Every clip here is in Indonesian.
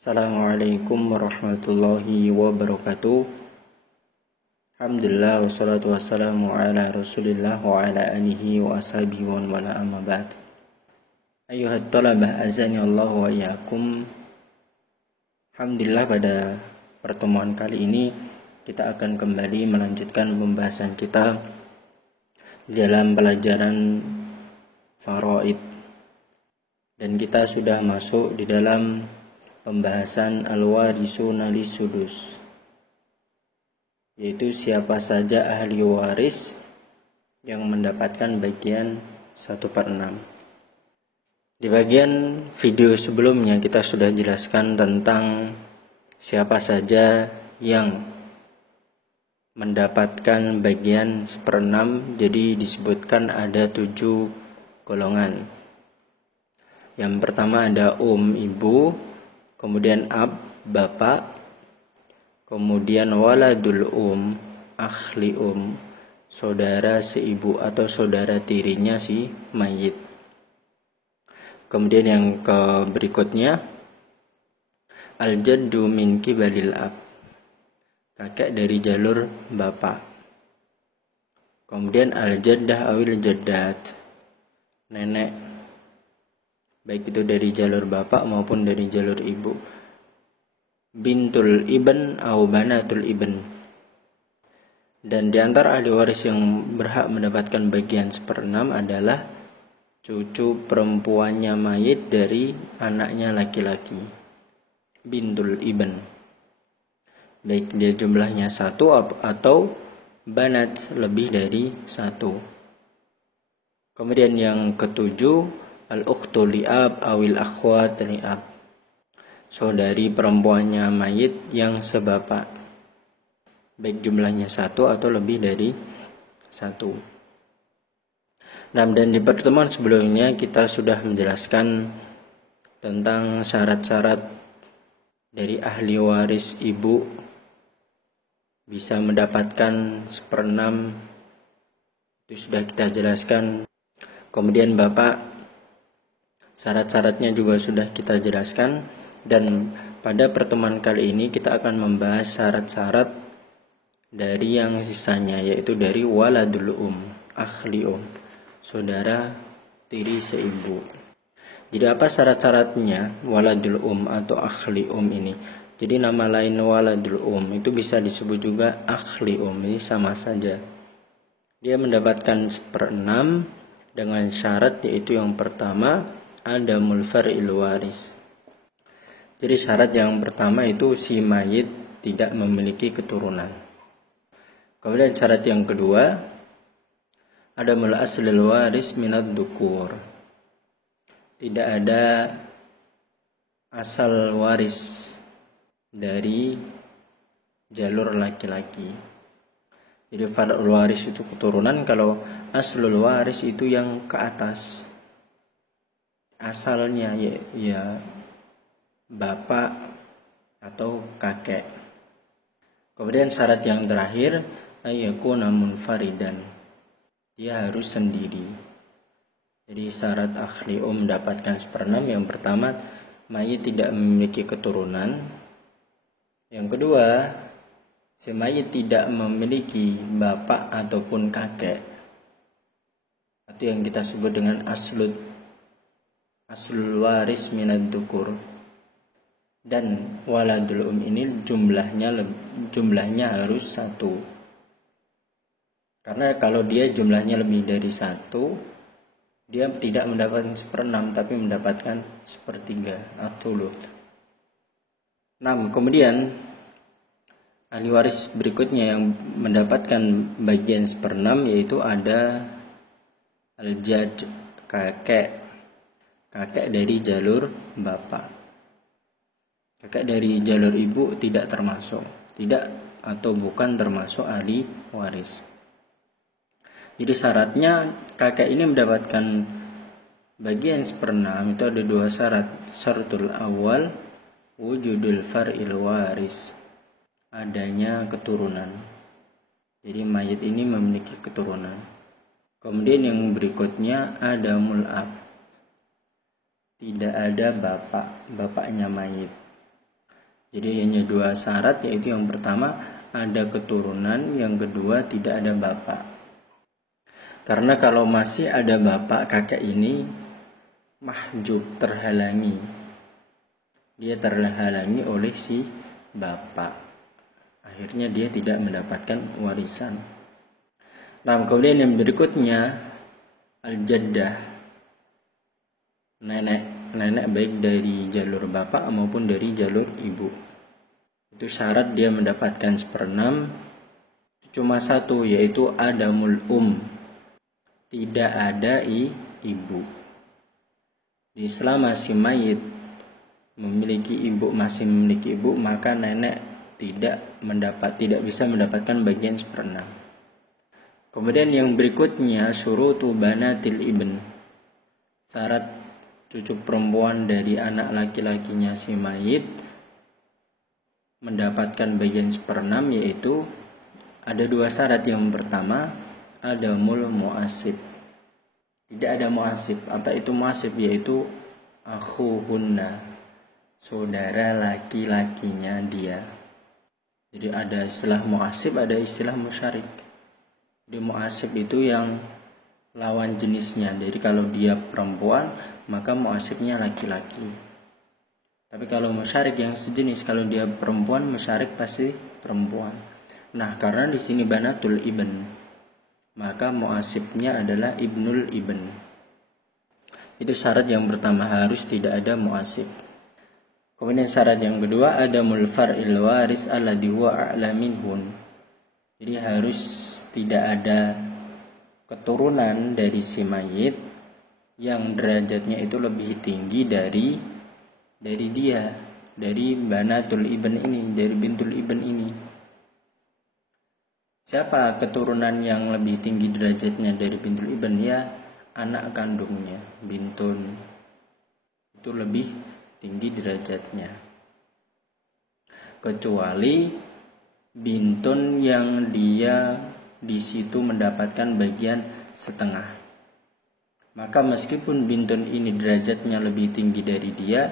Assalamualaikum warahmatullahi wabarakatuh. Alhamdulillah wassalatu wassalamu ala rasulillah wa ala alihi wa ashabihi wa wala amma ba'd. Ayuhat talabah azani Allah wa iyyakum. Alhamdulillah, pada pertemuan kali ini kita akan kembali melanjutkan pembahasan kita dalam pelajaran faraid. Dan kita sudah masuk di dalam pembahasan al-warisuna lisudus, yaitu siapa saja ahli waris yang mendapatkan bagian 1/6. Di bagian video sebelumnya kita sudah jelaskan tentang siapa saja yang mendapatkan bagian 1/6. Jadi disebutkan ada 7 golongan. Yang pertama ada ibu, kemudian ab, bapak, kemudian waladul akhli saudara seibu atau saudara tirinya si mayit. Kemudian yang berikutnya al-jaddu min kibalil ab, kakek dari jalur bapak. Kemudian al-jaddah awil jaddat, nenek, baik itu dari jalur bapak maupun dari jalur ibu. Bintul ibn atau banatul ibn. Dan di antara ahli waris yang berhak mendapatkan bagian 1/6 adalah cucu perempuannya mayit dari anaknya laki-laki. Bintul ibn, baik dia jumlahnya 1 atau banat lebih dari 1. Kemudian yang ketujuh al-ukhtu li'ab awil akhwat li'ab, saudari perempuannya mayit yang sebapak, baik jumlahnya 1 atau lebih dari 1. Nah, dan di pertemuan sebelumnya kita sudah menjelaskan tentang syarat-syarat dari ahli waris ibu bisa mendapatkan 1/6, itu sudah kita jelaskan. Kemudian bapak, syarat-syaratnya juga sudah kita jelaskan. Dan pada pertemuan kali ini kita akan membahas syarat-syarat dari yang sisanya, yaitu dari waladul akhli saudara tiri seibu. Jadi apa syarat-syaratnya waladul atau akhli ini? Jadi nama lain waladul itu bisa disebut juga akhli ini sama saja. Dia mendapatkan 1/6 dengan syarat, yaitu yang pertama adamul far'il waris. Jadi syarat yang pertama itu si mayit tidak memiliki keturunan. Kemudian syarat yang kedua adamul aslil waris minad dukur. Tidak ada asal waris dari jalur laki-laki. Jadi far'ul waris itu keturunan, kalau aslul waris itu yang ke atas. Asalnya ya bapak atau kakek. Kemudian syarat yang terakhir ayyakuna munfaridan, dia harus sendiri. Jadi syarat akhli mendapatkan 1/6, yang pertama mayit tidak memiliki keturunan. Yang kedua, si mayit tidak memiliki bapak ataupun kakek, atau yang kita sebut dengan aslul waris minad dukur. Dan waladul ini jumlahnya harus 1. Karena kalau dia jumlahnya lebih dari 1, dia tidak mendapatkan 1/6 tapi mendapatkan 1/3 atau thuluth. Nah, kemudian ahli waris berikutnya yang mendapatkan bagian 1/6 yaitu ada al-jad, kakek dari jalur bapak. Kakek dari jalur ibu tidak termasuk, tidak atau bukan termasuk ahli waris. Jadi syaratnya kakek ini mendapatkan bagian 1/6 itu ada 2 syarat. Syaratul awal wujudul far'il waris, adanya keturunan. Jadi mayit ini memiliki keturunan. Kemudian yang berikutnya adamul ab, tidak ada bapaknya mayit. Jadi hanya dua syarat, yaitu yang pertama ada keturunan, yang kedua tidak ada bapak. Karena kalau masih ada bapak, kakek ini mahjub, terhalangi. Dia terhalangi oleh si bapak. Akhirnya dia tidak mendapatkan warisan. Nah, kemudian yang berikutnya al-jaddah, nenek baik dari jalur bapak maupun dari jalur ibu. Itu syarat dia mendapatkan 1/6 cuma satu, yaitu adamul tidak ada ibu. Di selama si mayit masih memiliki ibu, maka nenek tidak bisa mendapatkan bagian 1/6. Kemudian yang berikutnya syurutu banatil ibn, syarat cucu perempuan dari anak laki-lakinya si mayit mendapatkan bagian 1/6, yaitu ada dua syarat. Yang pertama ada mu'asib, tidak ada mu'asib. Apa itu mu'asib? Yaitu akhuhunna, saudara laki-lakinya dia. Jadi ada istilah mu'asib, ada istilah musyarik. Jadi mu'asib itu yang lawan jenisnya. Jadi kalau dia perempuan, maka mu'asibnya laki-laki. Tapi kalau musyarik yang sejenis, kalau dia perempuan, musyarik pasti perempuan. Nah, karena di sini banatul ibn, maka mu'asibnya adalah ibnul ibn. Itu syarat yang pertama, harus tidak ada mu'asib. Kemudian syarat yang kedua ada mulfar'il waris alladhi huwa a'la minhun. Jadi harus tidak ada keturunan dari si mayit yang derajatnya itu lebih tinggi dari dia, dari banatul ibn ini, dari bintul ibn ini. Siapa keturunan yang lebih tinggi derajatnya dari bintul ibn? Ya, anak kandungnya, bintun. Itu lebih tinggi derajatnya. Kecuali bintun yang dia di situ mendapatkan bagian setengah. Maka meskipun bintun ini derajatnya lebih tinggi dari dia,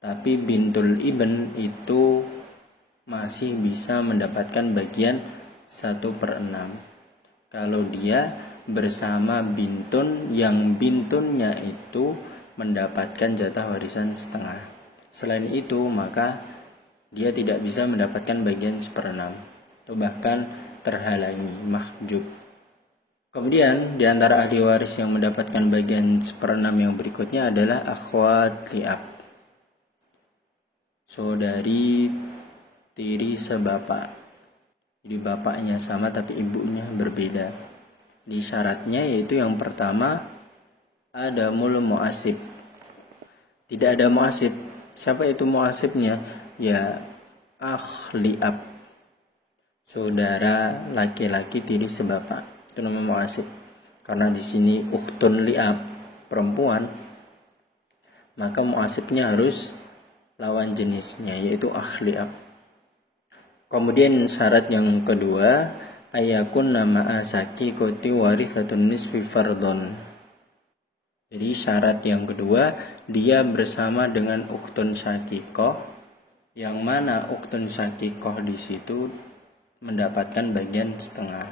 tapi bintul ibn itu masih bisa mendapatkan bagian 1/6 kalau dia bersama bintun yang bintunnya itu mendapatkan jatah warisan setengah. Selain itu, maka dia tidak bisa mendapatkan bagian 1/6 atau bahkan terhalangi, mahjub. Kemudian di antara ahli waris yang mendapatkan bagian 1/6 yang berikutnya adalah akhwat li'ab, saudari tiri sebapak. Jadi bapaknya sama tapi ibunya berbeda. Di syaratnya yaitu yang pertama ada mu'asib. Tidak ada mu'asib. Siapa itu mu'asibnya? Ya li'ab, saudara laki-laki tiri sebapak. Itu namanya mu'asib. Karena di sini ukhtun li'ab, perempuan, maka mu'asibnya harus lawan jenisnya, yaitu li'ab. Kemudian syarat yang kedua ayakun nama asaki koti warithatun nisfi fardon. Jadi syarat yang kedua, dia bersama dengan ukhtun syakikoh, yang mana ukhtun syakikoh di situ mendapatkan bagian setengah.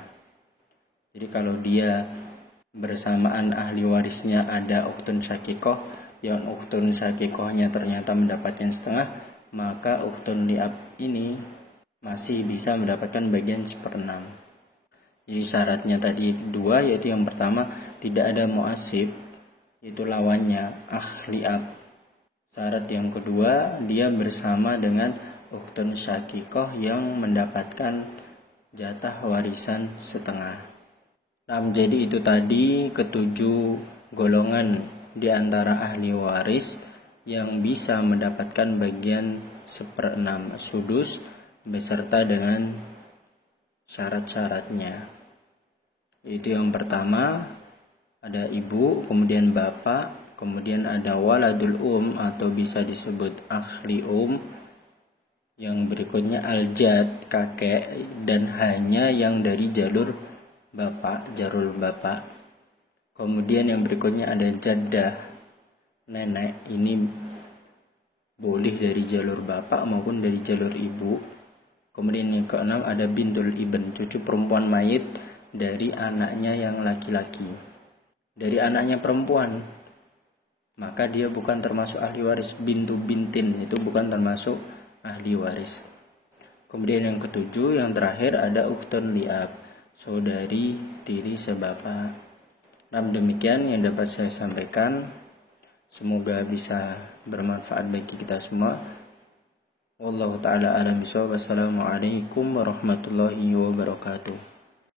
Jadi kalau dia bersamaan ahli warisnya ada ukhtun syakikoh, yang ukhtun syakikohnya ternyata mendapatkan setengah, maka ukhtun li'ab ini masih bisa mendapatkan bagian 1/6. Jadi syaratnya tadi dua, yaitu yang pertama tidak ada mu'asib, itu lawannya li'ab. Syarat yang kedua, dia bersama dengan ukhtun syakikoh yang mendapatkan jatah warisan setengah. Nah, jadi itu tadi ketujuh golongan di antara ahli waris yang bisa mendapatkan bagian 1/6 sudus beserta dengan syarat-syaratnya. Itu yang pertama ada ibu, kemudian bapak, kemudian ada waladul atau bisa disebut akhli yang berikutnya aljad, kakek, dan hanya yang dari jalur bapak, jalur bapak. Kemudian yang berikutnya ada jaddah, nenek. Ini boleh dari jalur bapak maupun dari jalur ibu. Kemudian yang keenam ada bintul ibn, cucu perempuan mayit dari anaknya yang laki-laki. Dari anaknya perempuan, maka dia bukan termasuk ahli waris. Bintu bintin itu bukan termasuk ahli waris. Kemudian yang ketujuh, yang terakhir ada ukhtun li'ab, saudari tiri sebapak. Nah, demikian yang dapat saya sampaikan. Semoga bisa bermanfaat bagi kita semua. Wallahu ta'ala a'lam bishawab. Wassalamualaikum warahmatullahi wabarakatuh.